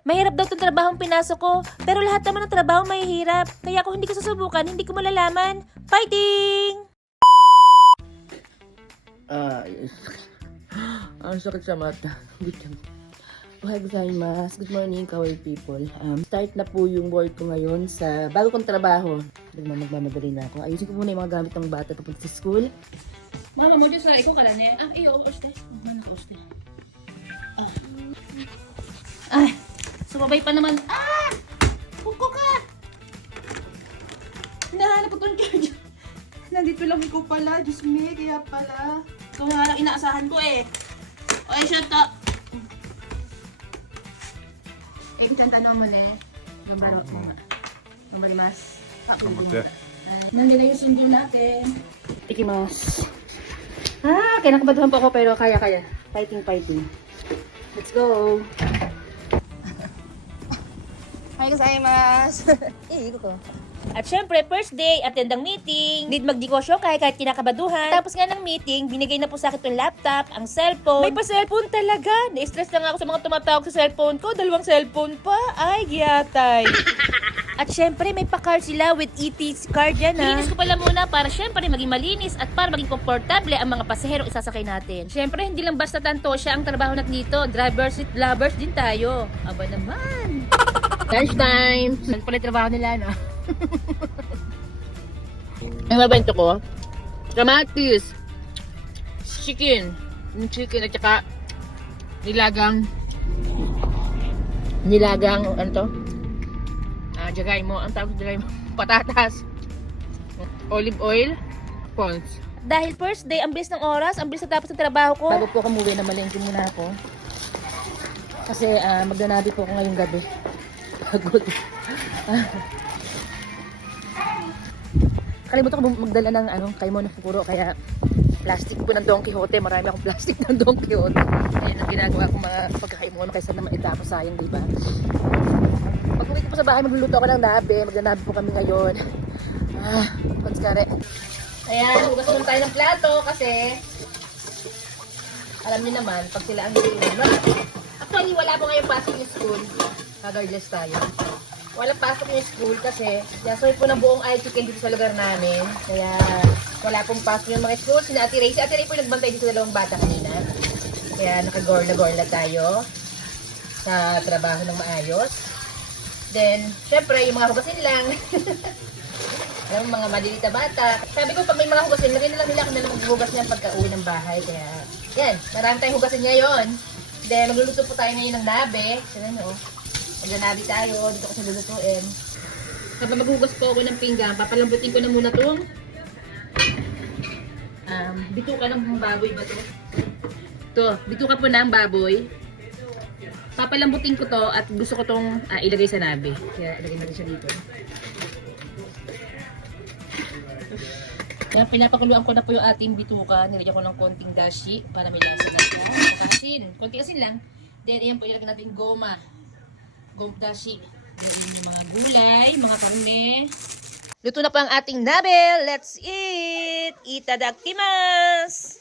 Mahirap daw itong trabahong pinasok ko, pero lahat naman ng trabaho mahihirap. Kaya kung hindi ko susubukan, hindi ko malalaman. Fighting! Ang sakit sa mata. Ohay gozaimasu. Good morning, kawaii people. Start na po yung work ko ngayon sa bago kong trabaho. Magmamadali na ako. Ayusin ko muna yung mga gamit ng bata papunta sa school. Mama mo dyan sa ikaw ka lang eh. Iyo, oste. Mana ka, oste. Sumabay pa naman. Kuko ka! Hinahanap ko itong charge. Nandito lang ikaw pala. Diyos me, kaya pala. Ikaw nga lang inaasahan ko eh. Oy, shut up! Tanong mo na eh. Gambarimas. Nandito yung sundo natin. Ikimasu. Kinakabaduhan po ako pero kaya. Fighting. Let's go! Hi gozaimasu. Ko. At syempre, first day, attend ang meeting. Need magdikosyo kahit kinakabaduhan. Tapos nga ng meeting, binigay na po sa akin itong laptop, ang cellphone. May pa-cellphone talaga. Na-stress lang ako sa mga tumatawag sa cellphone ko. 2 cellphone pa. Ay, giyatay. At syempre, may pa-card sila with ET card yan ha. Linis ko pala muna para syempre maging malinis at para maging komportable ang mga pasahero isasakay natin. Syempre, hindi lang basta tanto siya ang trabaho natin dito. Drivers with lovers din tayo. Aba naman. Lunch time! Saan pala yung trabaho nila, no? Ang mabento ko, kamatis, chicken at saka nilagang, ano to? Jagay mo, ang tawag sa jagay mo, patatas, olive oil, prawns. Dahil first day, ang bilis ng oras, ang bilis na tapos ng trabaho ko. Bago po ako umuwi, namalengke muna ako. Kasi magdanabi po ako ngayong gabi. Pagod. Kalimutan ko magdala ng kaimon na fukuro, kaya plastic po ng Don Quixote. Marami akong plastic ng Don Quixote. Ayun ang ginagawa kong mga pagkakaimon kaysa na maitapos, sayang, diba? Pag uwi ko po sa bahay, magluluto ako ng nabe. Magdanabi po kami ngayon. Panskare. Ayan, hugas muna tayo ng plato kasi alam niyo naman, pag sila ang actually, wala po ngayon pasok yung school. Regardless tayo. Wala pasok yung school kasi nasoy po ng buong I-chicken dito sa lugar namin. Kaya wala pong pasok yung mga school. Si Ate Ray po nagbantay dito sa dalawang bata kanina. Kaya nakagorla-gorla tayo sa trabaho ng maayos. Then, syempre, yung mga hugasin lang. Alam mo, mga maliliit na bata. Sabi ko, pag may mga hugasin, lagyan na lang nila kung na maghugas niya pagka-uwi ng bahay. Kaya, yan, marami tayong hugasin ngayon. Then, magluluto po tayo ngayon ng nabe. Tignan mo. Maglanabi tayo, dito ko sa lulutuin. Kapag maghugas po ako ng pinggan, papalambutin ko na muna itong bituka ng baboy ba ito? Ito, bituka po ng baboy. Papalambutin ko to at gusto ko itong ilagay sa nabe. Kaya ilagay natin siya dito. Kaya pinapakuluan ko na po yung ating bituka. Nilagyan ko ng konting dashi para may lasa na siya. Asin, konting asin lang. Then, ayan po, ilagay natin goma. Dashi. Gawin yung mga gulay, mga karne. Luto na po ang ating nabe. Let's eat! Itadakimasu!